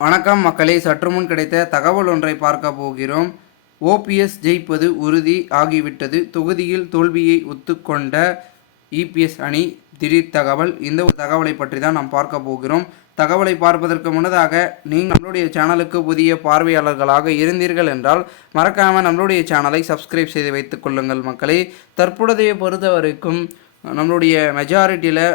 வணக்கம் மக்களே, சற்றுமுன் கிடைத்த தகவல் ஒன்றை பார்க்க போகிறோம். ஓபிஎஸ் ஜெயிப்பது உறுதி ஆகிவிட்டது, தொகுதியில் தோல்வியை ஒத்துக்கொண்ட இபிஎஸ் அணி திடீர் தகவல். இந்த ஒரு தகவலை பற்றி தான் நாம் பார்க்க போகிறோம். தகவலை பார்ப்பதற்கு முன்னதாக நீங்கள் நம்மளுடைய சேனலுக்கு புதிய பார்வையாளர்களாக இருந்தீர்கள் என்றால் மறக்காமல் நம்மளுடைய சேனலை சப்ஸ்கிரைப் செய்து வைத்துக் கொள்ளுங்கள் மக்களே. தற்பொழுதைய பொறுத்த வரைக்கும் நம்மளுடைய மெஜாரிட்டியில்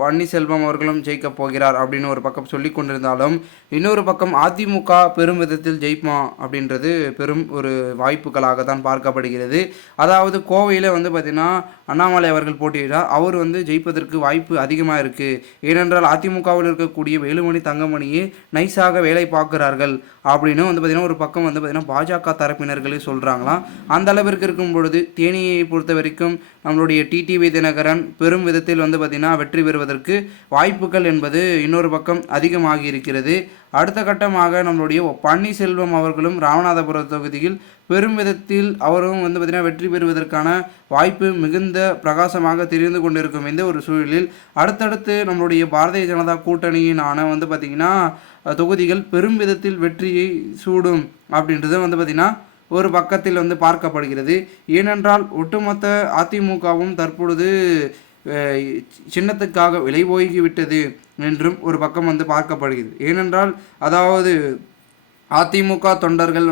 பன்னீர்செல்வம் அவர்களும் ஜெயிக்க போகிறார் அப்படின்னு ஒரு பக்கம் சொல்லி கொண்டிருந்தாலும், இன்னொரு பக்கம் அதிமுக பெரும் விதத்தில் ஜெயிப்போம் அப்படின்றது பெரும் ஒரு வாய்ப்புகளாக தான் பார்க்கப்படுகிறது. அதாவது கோவையில் பார்த்திங்கன்னா அண்ணாமலை அவர்கள் போட்டியிட்டார். அவர் ஜெயிப்பதற்கு வாய்ப்பு அதிகமாக இருக்குது. ஏனென்றால் அதிமுகவில் இருக்கக்கூடிய வேலுமணி தங்கமணியே நைஸாக வேலை பார்க்குறார்கள் அப்படின்னு பார்த்திங்கன்னா ஒரு பக்கம் பார்த்திங்கன்னா பாஜக தரப்பினர்களே சொல்கிறாங்களாம். அந்த அளவிற்கு இருக்கும் பொழுது தேனியை பொறுத்த வரைக்கும் நம்மளுடைய டிடிவி தினகரன் பெரும் விதத்தில் பார்த்திங்கன்னா வெற்றி பெறுவதற்கு வாய்ப்புகள் என்பது இன்னொரு பக்கம் அதிகமாகி இருக்கிறது. அடுத்த கட்டமாக நம்மளுடைய பன்னீர்செல்வம் அவர்களும் ராமநாதபுரம் தொகுதியில் பெரும் விதத்தில் அவரும் பார்த்திங்கன்னா வெற்றி பெறுவதற்கான வாய்ப்பு மிகுந்த பிரகாசமாக தெரிந்து கொண்டிருக்கும். இந்த ஒரு சூழலில் அடுத்தடுத்து நம்மளுடைய பாரதிய ஜனதா கூட்டணியினான பார்த்திங்கன்னா தொகுதிகள் பெரும் விதத்தில் வெற்றியை சூடும் அப்படின்றது பார்த்திங்கன்னா ஒரு பக்கத்தில் பார்க்கப்படுகிறது. ஏனென்றால் ஒட்டுமொத்த அதிமுகவும் தற்பொழுது சின்னத்துக்காக விலை போய்விட்டது என்றும் ஒரு பக்கம் பார்க்கப்படுகிறது. ஏனென்றால் அதாவது அதிமுக தொண்டர்கள்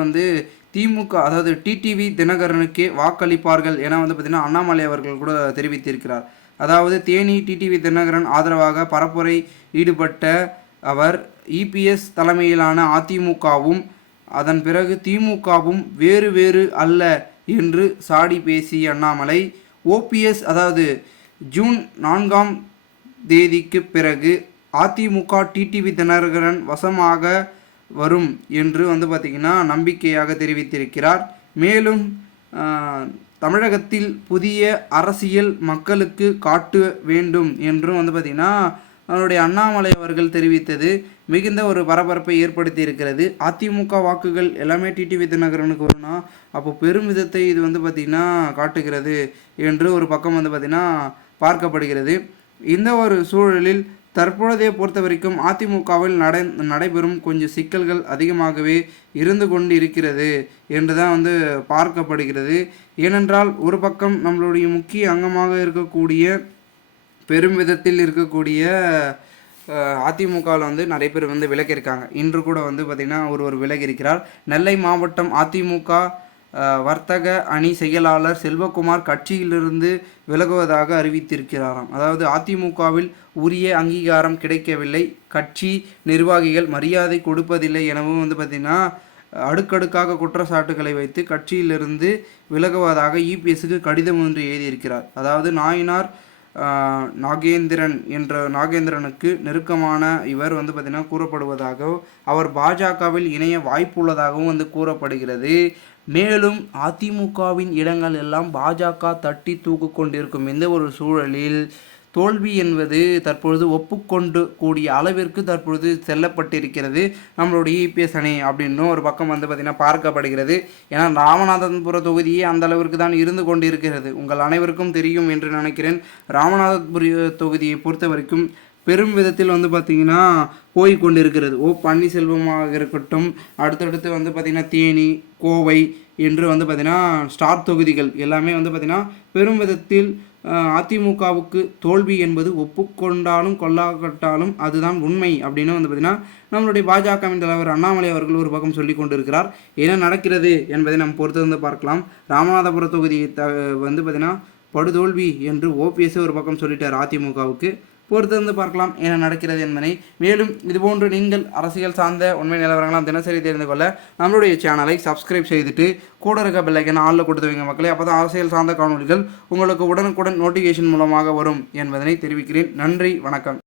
திமுக அதாவது டிடிவி தினகரனுக்கே வாக்களிப்பார்கள் என பார்த்திங்கன்னா அண்ணாமலை அவர்கள் கூட தெரிவித்திருக்கிறார். அதாவது தேனி டிடிவி தினகரன் ஆதரவாக பரப்புரை ஈடுபட்ட அவர் இபிஎஸ் தலைமையிலான அதிமுகவும் அதன் பிறகு திமுகவும் வேறு வேறு அல்ல என்று சாடி பேசிய அண்ணாமலை ஓபிஎஸ் அதாவது ஜூன் 4ஆம் தேதிக்கு பிறகு அதிமுக டிடிவி தினகரன் வசமாக வரும் என்று பார்த்திங்கன்னா நம்பிக்கையாக தெரிவித்திருக்கிறார். மேலும் தமிழகத்தில் புதிய அரசியல் மக்களுக்கு காட்ட வேண்டும் என்றும் பார்த்திங்கன்னா அவருடைய அண்ணாமலை அவர்கள் தெரிவித்தது மிகுந்த ஒரு பரபரப்பை ஏற்படுத்தி இருக்கிறது. அதிமுக வாக்குகள் எல்லாமே டிடிவி தினகரனுக்கு வரும்னா அப்போ பெரும் விதத்தை இது பார்த்திங்கன்னா காட்டுகிறது என்று ஒரு பக்கம் பார்த்திங்கன்னா பார்க்கப்படுகிறது. இந்த ஒரு சூழலில் தற்பொழுதைய பொறுத்த வரைக்கும் அதிமுகவில் நடைபெறும் கொஞ்சம் சிக்கல்கள் அதிகமாகவே இருந்து கொண்டு இருக்கிறது என்று தான் பார்க்கப்படுகிறது. ஏனென்றால் ஒரு பக்கம் நம்மளுடைய முக்கிய அங்கமாக இருக்கக்கூடிய பெரும் விதத்தில் இருக்கக்கூடிய அதிமுகவில் நிறைய பேர் விலகியிருக்காங்க. இன்று கூட பார்த்திங்கன்னா ஒருவர் விலகியிருக்கிறார். நெல்லை மாவட்டம் அதிமுக வர்த்தக அணி செயலாளர் செல்வகுமார் கட்சியிலிருந்து விலகுவதாக அறிவித்திருக்கிறாராம். அதாவது அதிமுகவில் உரிய அங்கீகாரம் கிடைக்கவில்லை, கட்சி நிர்வாகிகள் மரியாதை கொடுப்பதில்லை எனவும் பார்த்திங்கன்னா அடுக்கடுக்காக குற்றச்சாட்டுகளை வைத்து கட்சியிலிருந்து விலகுவதாக இபிஎஸ்க்கு கடிதம் ஒன்று எழுதியிருக்கிறார். அதாவது நாகேந்திரனுக்கு நெருக்கமான இவர் பார்த்திங்கன்னா கூறப்படுவதாகவும் அவர் பாஜகவில் இணைய வாய்ப்புள்ளதாகவும் கூறப்படுகிறது. மேலும் அதிமுகவின் இடங்கள் எல்லாம் பாஜக தட்டி தூக்கு கொண்டிருக்கும் இந்த ஒரு சூழலில் தோல்வி என்பது தற்பொழுது ஒப்புக்கொண்டு கூடிய அளவிற்கு தற்பொழுது செல்லப்பட்டிருக்கிறது நம்மளுடைய இபிஎஸ் அணி அப்படின்னு ஒரு பக்கம் பார்த்திங்கன்னா பார்க்கப்படுகிறது. ஏன்னா ராமநாதபுரம் தொகுதியே அந்த அளவிற்கு தான் இருந்து கொண்டிருக்கிறது. உங்கள் அனைவருக்கும் தெரியும் என்று நினைக்கிறேன். ராமநாதபுரம் தொகுதியை பொறுத்த வரைக்கும் பெரும் விதத்தில் பார்த்திங்கன்னா போய் கொண்டிருக்கிறது. பன்னீர்செல்வமாக இருக்கட்டும், அடுத்தடுத்து பார்த்திங்கன்னா தேனி, கோவை என்று பார்த்திங்கன்னா ஸ்டார் தொகுதிகள் எல்லாமே பார்த்திங்கன்னா பெரும் விதத்தில் அதிமுகவுக்கு தோல்வி என்பது ஒப்புக்கொண்டாலும் கொள்ளாகட்டாலும் அதுதான் உண்மை அப்படின்னு பார்த்திங்கன்னா நம்மளுடைய பாஜகவின் தலைவர் அண்ணாமலை அவர்கள் ஒரு பக்கம் சொல்லி கொண்டிருக்கிறார். என்ன நடக்கிறது என்பதை நாம் பொறுத்து பார்க்கலாம். ராமநாதபுரம் தொகுதியை பார்த்திங்கன்னா படுதோல்வி என்று ஓபிஎஸ் ஒரு பக்கம் சொல்லிட்டார். அதிமுகவுக்கு பொறுத்து பார்க்கலாம் என்ன நடக்கிறது என்பதை. மேலும் இதுபோன்று நீங்கள் அரசியல் சார்ந்த உண்மை நிலவரங்களாம் தினசரி தெரிந்து கொள்ள நம்மளுடைய சேனலை சப்ஸ்கிரைப் செய்துட்டு கூட இருக்க பெல் ஐக்கனை ஆளில் கொடுத்து வைங்க மக்களே. அப்போ தான் அரசியல் சார்ந்த காணொலிகள் உங்களுக்கு உடனுக்குடன் நோட்டிஃபிகேஷன் மூலமாக வரும் என்பதனை தெரிவிக்கிறேன். நன்றி, வணக்கம்.